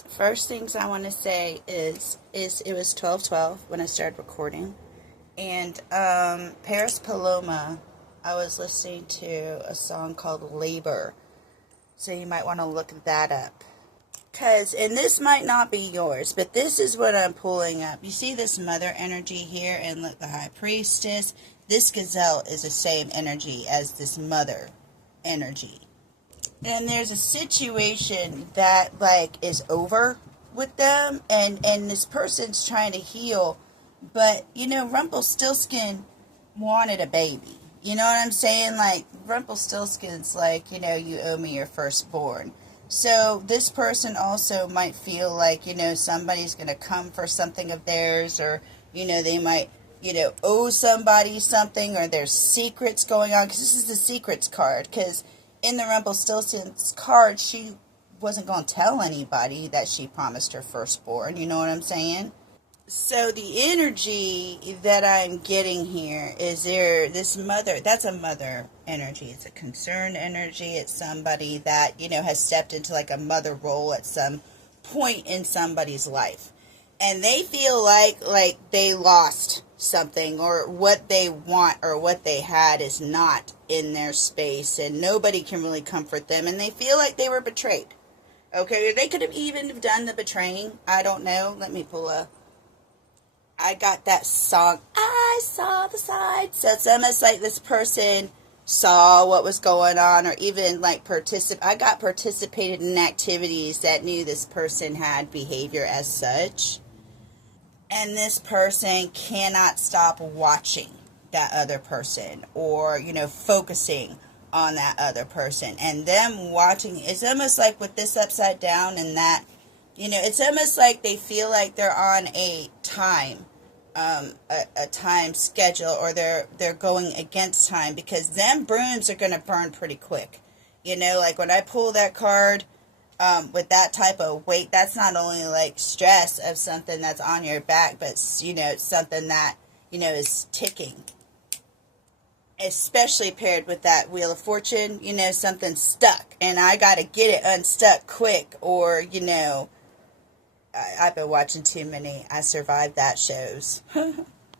First things I want to say is it was 12:12 when I started recording, and Paris Paloma. I was listening to a song called "Labor," so you might want to look that up. And this might not be yours, but this is what I'm pulling up. You see this mother energy here, and look, the high priestess. This gazelle is the same energy as this mother energy. And there's a situation that is over with them, and this person's trying to heal, but Rumpelstiltskin wanted a baby. You know what I'm saying? Rumpelstiltskin's you owe me your firstborn. So this person also might feel somebody's gonna come for something of theirs, or they might owe somebody something, or there's secrets going on, because this is the secrets card. Because in the Rumpelstiltskin's card, she wasn't going to tell anybody that she promised her firstborn. You know what I'm saying? So the energy that I'm getting here is this mother. That's a mother energy. It's a concerned energy. It's somebody that, has stepped into a mother role at some point in somebody's life. And they feel like they lost something, or what they want or what they had is not in their space, and nobody can really comfort them, and they feel like they were betrayed. Okay, they could have even done the betraying. I don't know. Let me pull I got that song, I Saw the Side. So it's almost like this person saw what was going on, or even I participated in activities that knew this person had behavior as such. And this person cannot stop watching that other person, or, focusing on that other person. And them watching, it's almost like with this upside down and that, it's almost like they feel like they're on a time, a time schedule, or they're going against time, because them brooms are going to burn pretty quick. When I pull that card, with that type of weight, that's not only stress of something that's on your back, but it's something that is ticking, especially paired with that Wheel of Fortune. Something stuck, and I gotta get it unstuck quick, or I've been watching too many I Survived That shows.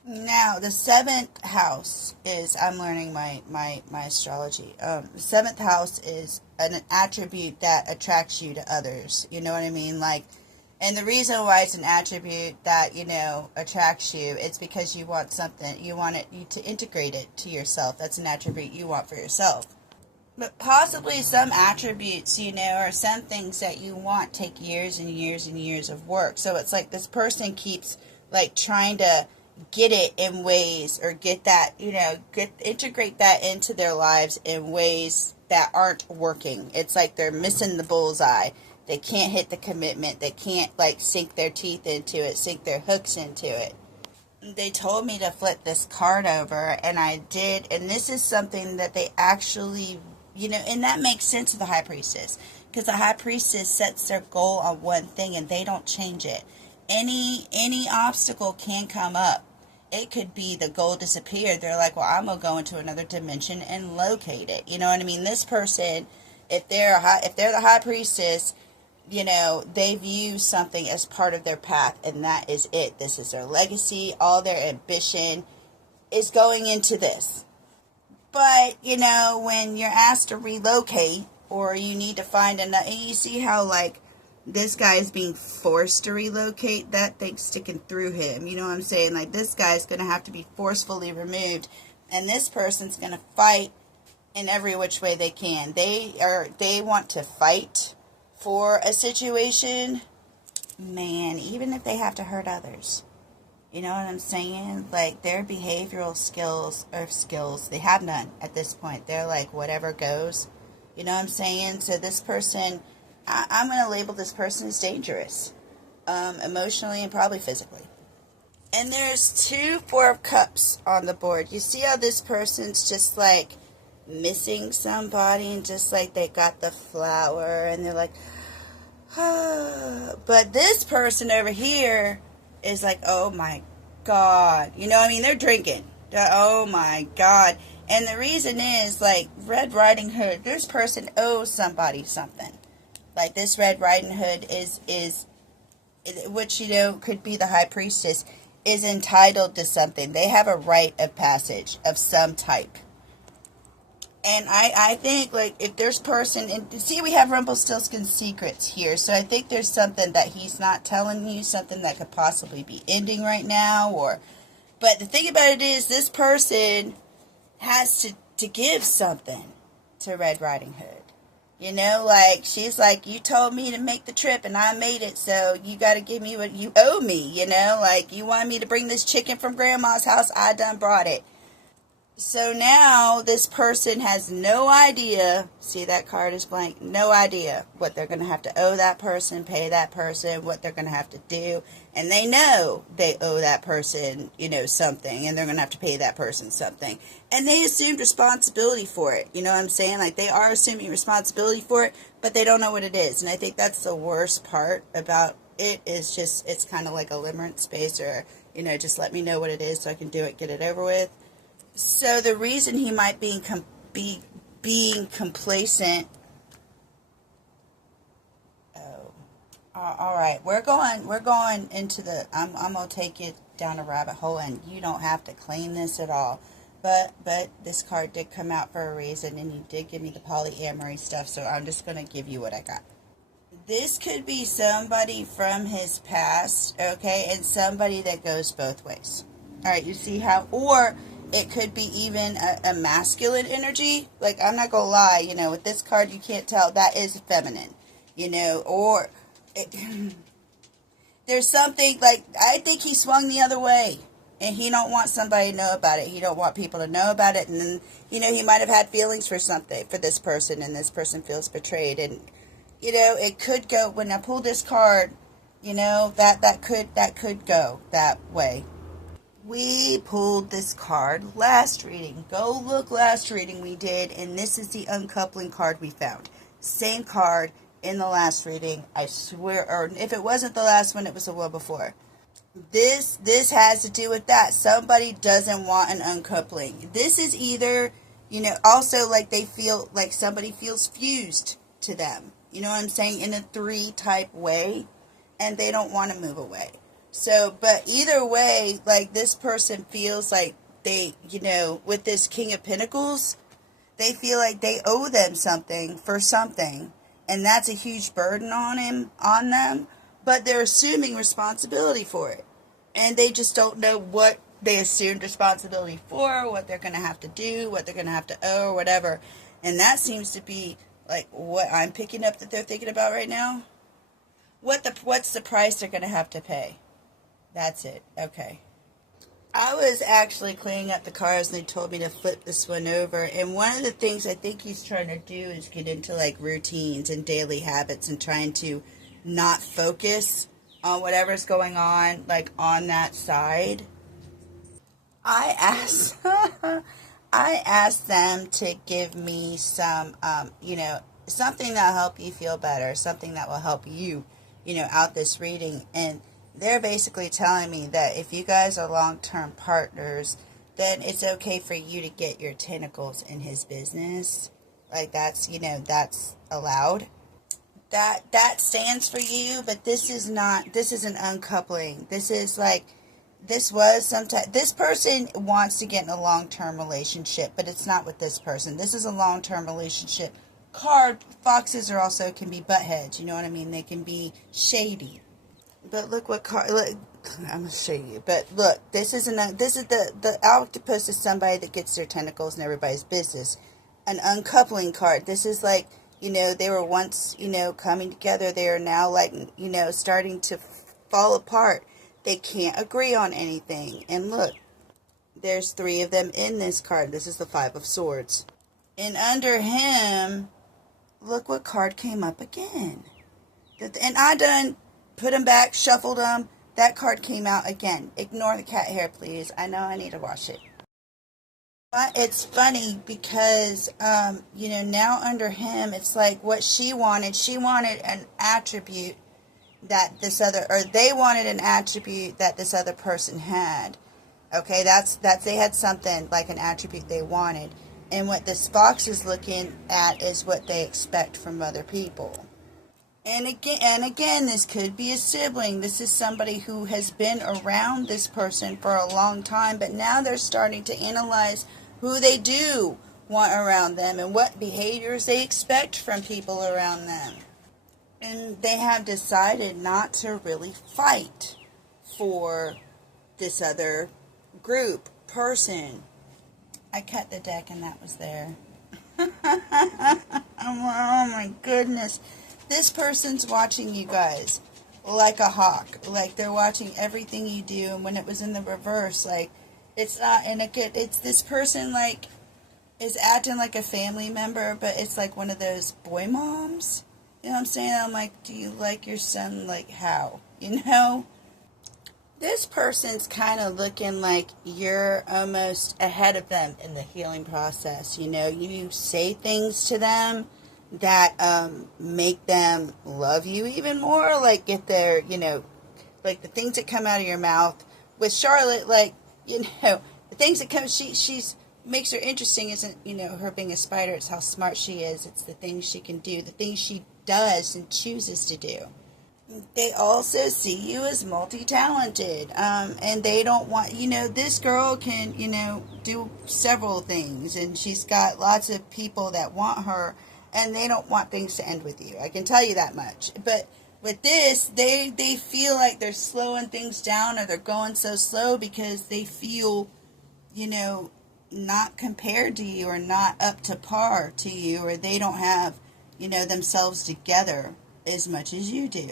Now, the 7th house is, I'm learning my astrology. The 7th house is an attribute that attracts you to others. You know what I mean? And the reason why it's an attribute that, attracts you, it's because you want something, you to integrate it to yourself. That's an attribute you want for yourself. But possibly some attributes, or some things that you want take years and years and years of work. So it's like this person keeps, trying to get it in ways, or get that, integrate that into their lives in ways that aren't working. It's like they're missing the bullseye. They can't hit the commitment. They can't sink their teeth into it, sink their hooks into it. They told me to flip this card over, and I did, and this is something that they actually, and that makes sense to the High Priestess, because the High Priestess sets their goal on one thing, and they don't change it. Any obstacle can come up. It could be the goal disappeared. They're like, well, I'm going to go into another dimension and locate it. You know what I mean? This person, if they're the High Priestess, they view something as part of their path, and that is it. This is their legacy. All their ambition is going into this. But, when you're asked to relocate, or you need to find another, and you see how, this guy is being forced to relocate, that thing's sticking through him. You know what I'm saying? This guy's going to have to be forcefully removed, and this person's going to fight in every which way they can. They want to fight for a situation, man, even if they have to hurt others. You know what I'm saying? Their behavioral skills, they have none at this point. They're whatever goes. You know what I'm saying? So this person, I'm going to label this person as dangerous, emotionally and probably physically. And there's 2 Four of Cups on the board. You see how this person's just missing somebody, and just they got the flower, and they're but this person over here is oh my God. You know what I mean? They're drinking. Oh my God. And the reason is, Red Riding Hood, this person owes somebody something. Like this Red Riding Hood is which, you know, could be the high priestess, is entitled to something. They have a rite of passage of some type. And I think, like, if there's person, and see, we have Rumpelstiltskin's secrets here, so I think there's something that he's not telling you, something that could possibly be ending right now, or, but the thing about it is, this person has to give something to Red Riding Hood. You know, like, she's like, you told me to make the trip, and I made it, so you gotta give me what you owe me, you know? Like, you wanted me to bring this chicken from Grandma's house, I done brought it. So now this person has no idea, see that card is blank, no idea what they're going to have to owe that person, pay that person, what they're going to have to do. And they know they owe that person, you know, something, and they're going to have to pay that person something. And they assumed responsibility for it. You know what I'm saying? Like, they are assuming responsibility for it, but they don't know what it is. And I think that's the worst part about it, is just, it's kind of like a limerence space, or, you know, just let me know what it is so I can do it, get it over with. So the reason he might be being complacent. Oh, all right. We're going into the. I'm gonna take it down a rabbit hole, and you don't have to claim this at all. But this card did come out for a reason, and you did give me the polyamory stuff. So I'm just gonna give you what I got. This could be somebody from his past, okay, and somebody that goes both ways. All right, you see how, or it could be even a masculine energy. Like, I'm not going to lie, you know, with this card, you can't tell. That is feminine, you know, or there's something, like, I think he swung the other way, and he don't want somebody to know about it. He don't want people to know about it, and then, you know, he might have had feelings for something, for this person, and this person feels betrayed, and, you know, it could go, when I pull this card, you know, that could go that way. We pulled this card last reading. Go look last reading we did, and this is the uncoupling card we found. Same card in the last reading, I swear, or if it wasn't the last one, it was the one before. This has to do with that. Somebody doesn't want an uncoupling. This is either, you know, also like they feel like somebody feels fused to them. You know what I'm saying? In a 3 type way, and they don't want to move away. So, but either way, like, this person feels like they, you know, with this King of Pentacles, they feel like they owe them something for something. And that's a huge burden on them. But they're assuming responsibility for it. And they just don't know what they assumed responsibility for, what they're going to have to do, what they're going to have to owe, or whatever. And that seems to be, like, what I'm picking up that they're thinking about right now. What's the price they're going to have to pay? That's it. Okay. I was actually cleaning up the cards, and they told me to flip this one over. And one of the things I think he's trying to do is get into, like, routines and daily habits, and trying to not focus on whatever's going on, like, on that side. I asked them to give me some, you know, something that'll help you feel better, something that will help you, you know, out this reading. And they're basically telling me that if you guys are long-term partners, then it's okay for you to get your tentacles in his business. Like, that's, you know, that's allowed. That stands for you, but this is not, this is an uncoupling. This is like, this person wants to get in a long-term relationship, but it's not with this person. This is a long-term relationship. Foxes are also, can be buttheads, you know what I mean? They can be shady. But look what card, look, I'm going to show you. But look, this is the octopus is somebody that gets their tentacles in everybody's business. An uncoupling card. This is like, you know, they were once, you know, coming together. They are now, like, you know, starting to fall apart. They can't agree on anything. And look, there's 3 of them in this card. This is the 5 of Swords. And under him, look what card came up again. And I done put them back, shuffled them. That card came out again. Ignore the cat hair, please. I know I need to wash it. But it's funny because, you know, now under him, it's like what she wanted an attribute that this other, or they wanted an attribute that this other person had. Okay, that's they had something like an attribute they wanted. And what this fox is looking at is what they expect from other people. And again, this could be a sibling. This is somebody who has been around this person for a long time, but now they're starting to analyze who they do want around them and what behaviors they expect from people around them. And they have decided not to really fight for this other group, person. I cut the deck and that was there. Oh my goodness. This person's watching you guys like a hawk. Like they're watching everything you do. And when it was in the reverse, like it's not, and it's this person like is acting like a family member, but it's like one of those boy moms. You know what I'm saying? I'm like, do you like your son? Like how? You know? This person's kind of looking like you're almost ahead of them in the healing process. You know, you say things to them that make them love you even more. Like get their, you know, like the things that come out of your mouth. With Charlotte, like, you know, the things that come, she's makes her interesting isn't, you know, her being a spider. It's how smart she is. It's the things she can do, the things she does and chooses to do. They also see you as multi-talented, and they don't want, you know, this girl can, you know, do several things, and she's got lots of people that want her, and they don't want things to end with you. I can tell you that much. But with this, they feel like they're slowing things down, or they're going so slow because they feel, you know, not compared to you, or not up to par to you, or they don't have, you know, themselves together as much as you do.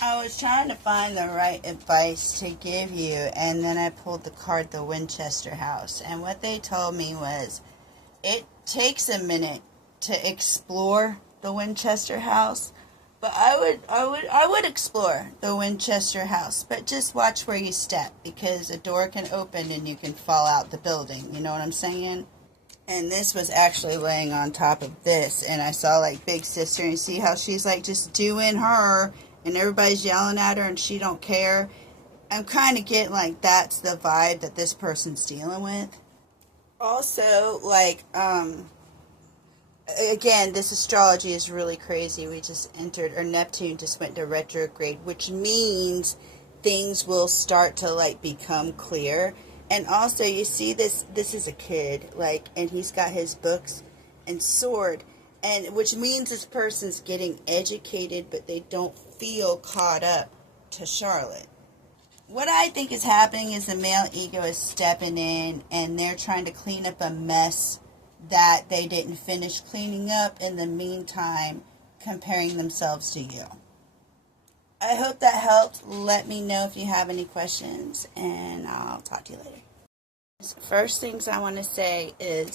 I was trying to find the right advice to give you, and then I pulled the card, the Winchester House. And what they told me was, it takes a minute to explore the Winchester House, but I would explore the Winchester House, but just watch where you step, because a door can open and you can fall out the building. You know what I'm saying? And this was actually laying on top of this, and I saw like Big Sister, and see how she's like just doing her, and everybody's yelling at her and she don't care. I'm kind of getting like that's the vibe that this person's dealing with. Also, like, again, this astrology is really crazy. We just entered, or Neptune just went to retrograde, which means things will start to like become clear. And also, you see this is a kid, like, and he's got his books and sword, and which means this person's getting educated, but they don't feel caught up to Charlotte. What I think is happening is the male ego is stepping in, and they're trying to clean up a mess that they didn't finish cleaning up in the meantime, comparing themselves to you. I hope that helped. Let me know if you have any questions, and I'll talk to you later. First things I want to say is